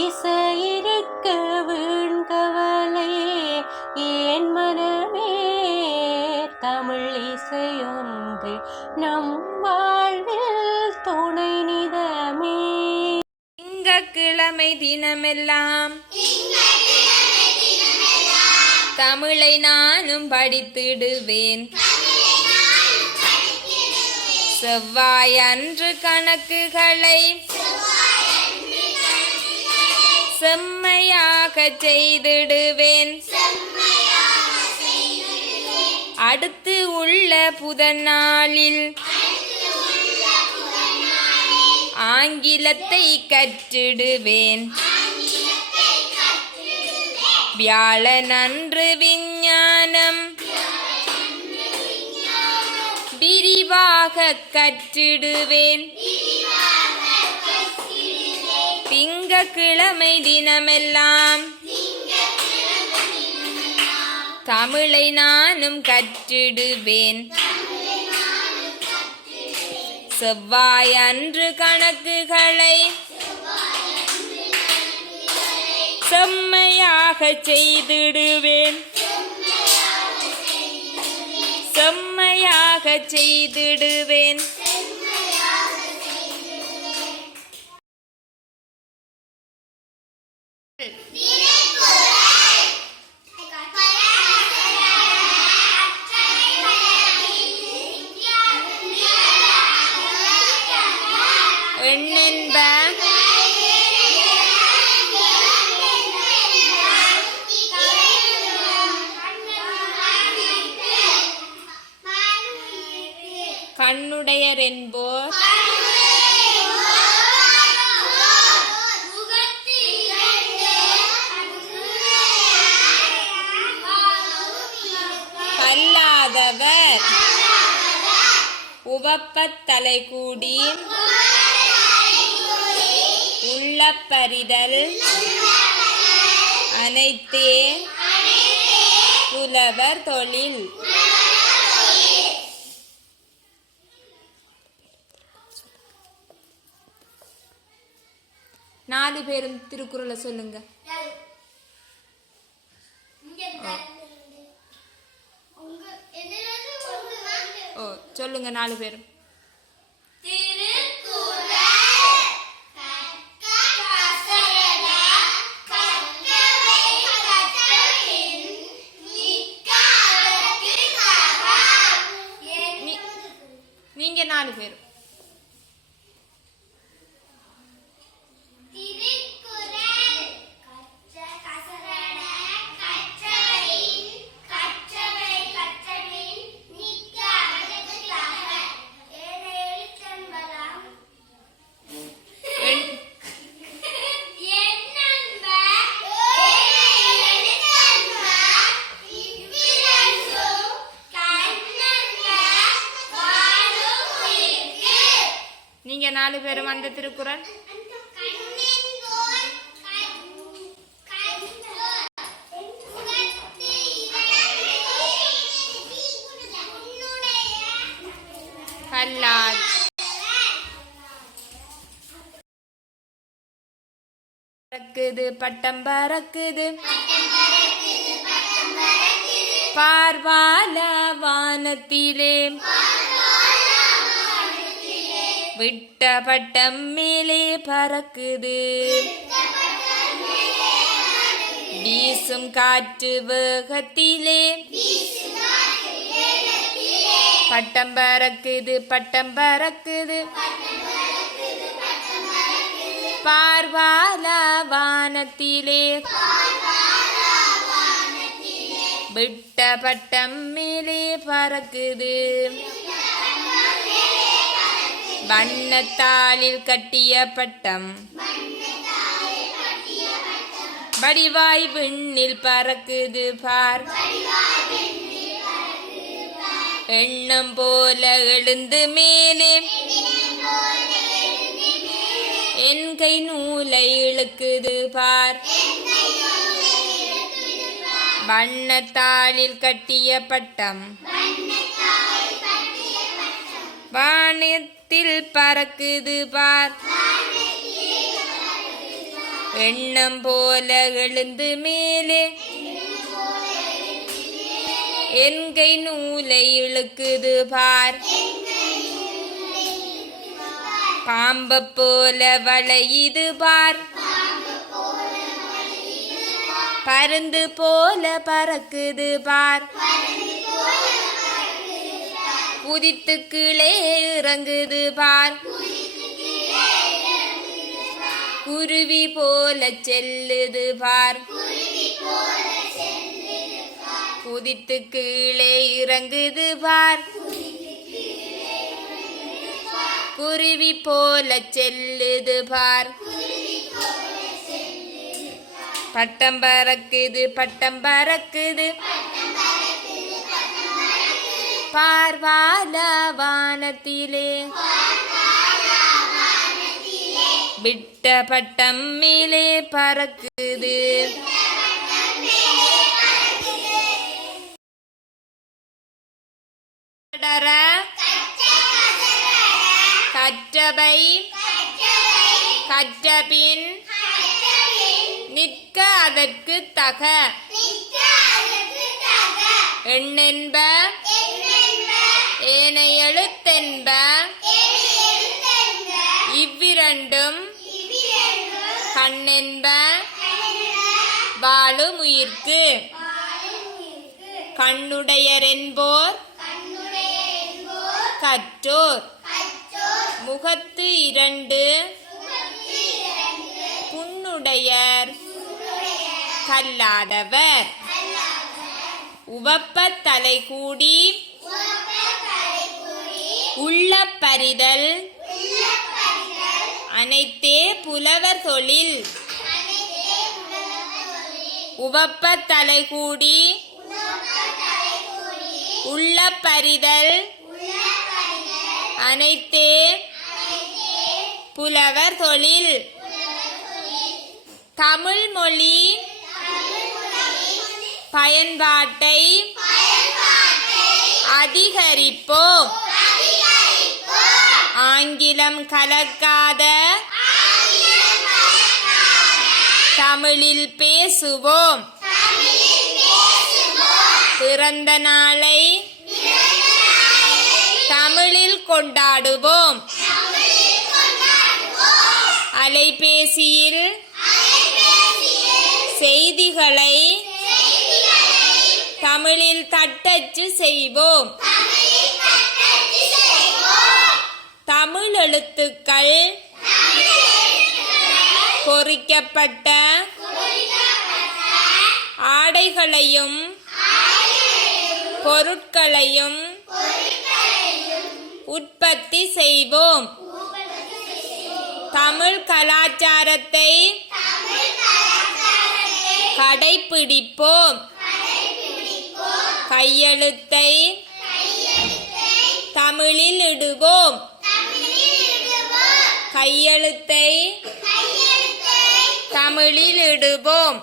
இசையிருக்க வீண்கவலை ஏன் மனமே தமிழ் இசையொன்று நம் வாழ்வில் துணை நிதமே. திங்கட்கிழமை தினமெல்லாம் தமிழை நானும் படித்திடுவேன். செவ்வாய் அன்று கணக்குகளை செம்மையாக செய்திடுவேன். அடுத்து உள்ள புதன் நாளில் ஆங்கிலத்தை கற்றிடுவேன். வியாழன் அன்று விஞ்ஞானம் விரிவாக கற்றிடுவேன். திங்கட்கிழமை தினமெல்லாம் தமிழை நானும் கற்றிடுவேன். செவ்வாய் அன்று கணக்குகளை செம்மையாக செய்திடுவேன். செம்மையாக செய்திடுவேன். எண்ணென்ப கண்ணுடையர் என்போர் கல்லாதவர் உவப்பத் தலை கூடி உள்ளப்பறிதல் அனைத்தே புலவர் தொழில். நாலு பேரும் திருக்குறளை சொல்லுங்க. ஓ சொல்லுங்க நாலு பேரும். நீங்க நாலு பேரும். நீங்க நாலு பேரும் அந்த திருக்குறள். கல்லார் பறக்குது பட்டம் பறக்குது பார்வால வானத்திலே விட்ட பட்டம் மேலே பறக்குது வீசும் காற்று வேகத்திலே பட்டம் பறக்குது பட்டம் பறக்குது பார்வால வானத்திலே விட்ட பட்டம் மேலே பறக்குது வண்ணத்தாளில் கட்டிய பட்டம் வடிவாய் விண்ணில் பறக்குது பார் எண்ணம் போல எழுந்து மேலே என் கை நூலை இழுக்குது பார் வண்ணத்தாளில் கட்டிய பட்டம் வானத்தில் பறக்குது பார் எண்ணம் போல எழுந்து மேலே என்கை நூலை இழுக்குது பார் பாம்பு போல வளையுது பார் பருந்து போல பறக்குது பார் குதித்து கீழே இறங்குது பார் குருவி போல செல்லுது பார் குதித்து கீழே இறங்குது பார் குருவி போல செல்லுது பார் பட்டம் பறக்குது பட்டம் பறக்குது பார்வால வானத்திலே விட்ட பட்டம் மேலே பறக்குது கற்றவை கற்றபின் நிற்க அதற்கு தக எண்ணென்ப ஏனை எழுத்தென்ப இவ்விரண்டும் கண்ணென்ப வாழுமுயிர்க்கு கண்ணுடையரென்போர் கற்றோர் முகத்து இரண்டு புண்ணுடையர் கல்லாதவர் உவப்ப தலை கூடி உள்ள பரிதல் அனைத்தே புலவர் தொழில் உவப்ப தலை கூடி உள்ள பரிதல் அனைத்தே புலவர் தொழில் தமிழ் மொழி பயன்பாட்டை அதிகரிப்போம் ஆங்கிலம் கலக்காத தமிழில் பேசுவோம் பிறந்த நாளை தமிழில் கொண்டாடுவோம் அலைபேசியில் செய்திகளை தமிழில் தட்டச்சு செய்வோம் தமிழ் எழுத்துக்கள் பொறிக்கப்பட்ட ஆடைகளையும் பொருட்களையும் உற்பத்தி செய்வோம் தமிழ் கலாச்சாரத்தை கடைப்பிடிப்போம் கையெழுத்தை தமிழில் இடுவோம் கையெழுத்தை தமிழில் இடுவோம்